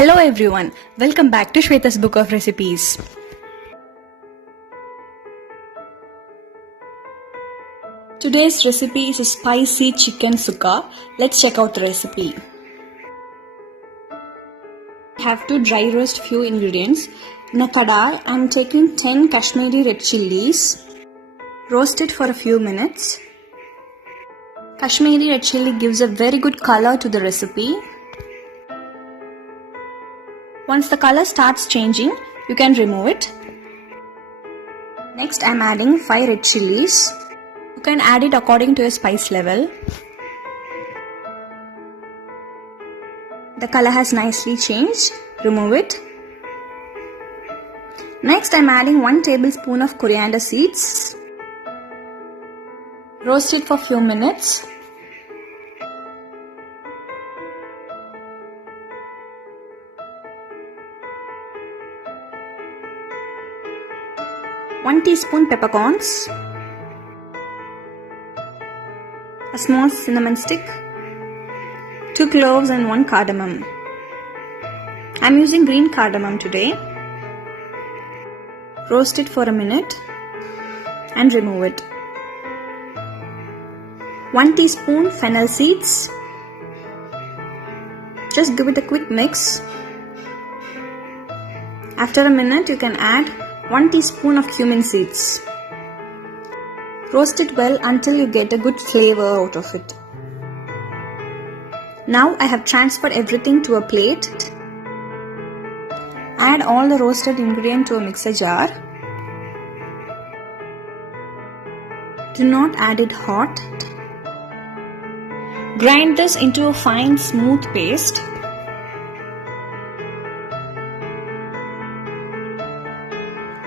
Hello everyone, welcome back to SWETHA'S book of recipes. Today's recipe is a spicy chicken sukka. Let's check out the recipe. I have to dry roast few ingredients. In a kadai, I am taking 10 Kashmiri red chillies. Roast it for a few minutes. Kashmiri red chilli gives a very good color to the recipe. Once the color starts changing, you can remove it. Next, I am adding 5 red chillies. You can add it according to your spice level. The color has nicely changed. Remove it. Next, I am adding 1 tablespoon of coriander seeds. Roast it for a few minutes. One teaspoon peppercorns, a small cinnamon stick, 2 cloves and 1 cardamom. I am using green cardamom today. Roast it for a minute and remove it. 1 teaspoon fennel seeds. Just give it a quick mix. After a minute, you can add 1 teaspoon of cumin seeds. Roast it well until you get a good flavor out of it. Now I have transferred everything to a plate. Add all the roasted ingredients to a mixer jar. Do not add it hot. Grind this into a fine smooth paste.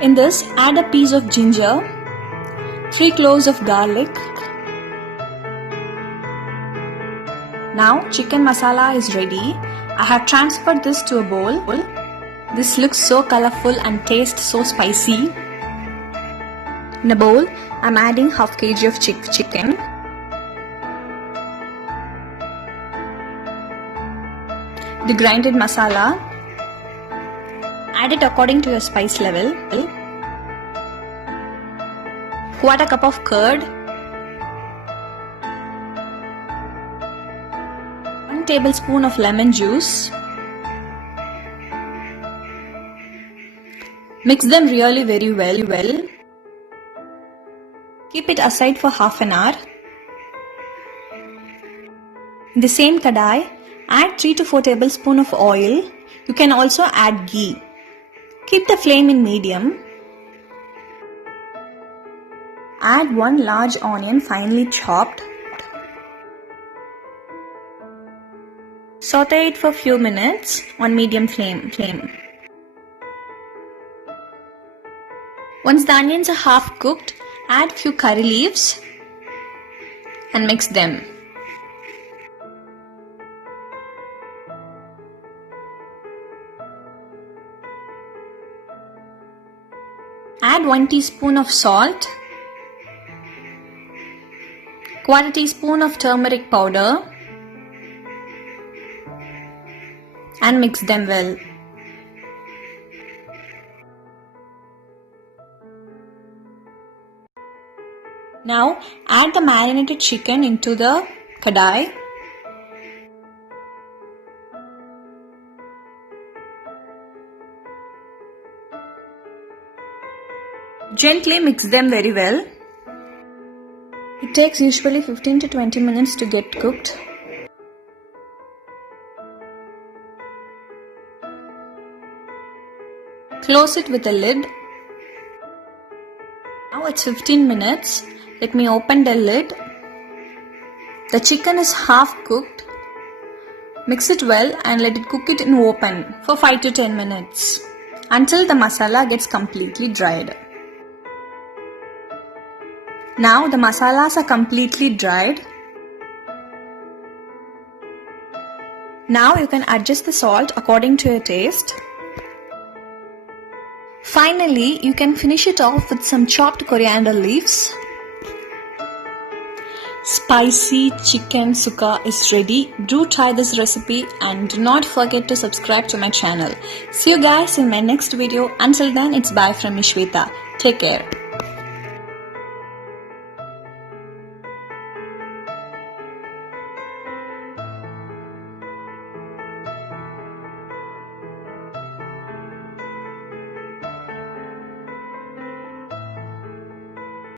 In this, add a piece of ginger, 3 cloves of garlic. Now, chicken masala is ready. I have transferred this to a bowl. This looks so colorful and tastes so spicy. In a bowl, I am adding half kg of chicken. The grinded masala. Add it according to your spice level. 1/4 cup of curd. 1 tablespoon of lemon juice. Mix them really very well. Keep it aside for half an hour. In the same kadai, add 3 to 4 tablespoons of oil. You can also add ghee. Keep the flame in medium. Add 1 large onion finely chopped. Saute it for a few minutes on medium flame. Once the onions are half cooked, add few curry leaves and mix them. Add 1 teaspoon of salt, 1/4 teaspoon of turmeric powder and mix them well. Now add the marinated chicken into the kadai. Gently mix them very well. It takes usually 15 to 20 minutes to get cooked. Close it with a lid. Now it's 15 minutes. Let me open the lid. The chicken is half cooked. Mix it well and let it cook it in open for 5 to 10 minutes until the masala gets completely dried. Now the masalas are completely dried. Now you can adjust the salt according to your taste. Finally, you can finish it off with some chopped coriander leaves. Spicy chicken sukka is ready. Do try this recipe and do not forget to subscribe to my channel. See you guys in my next video. Until then, it's bye from me, Shweta. Take care.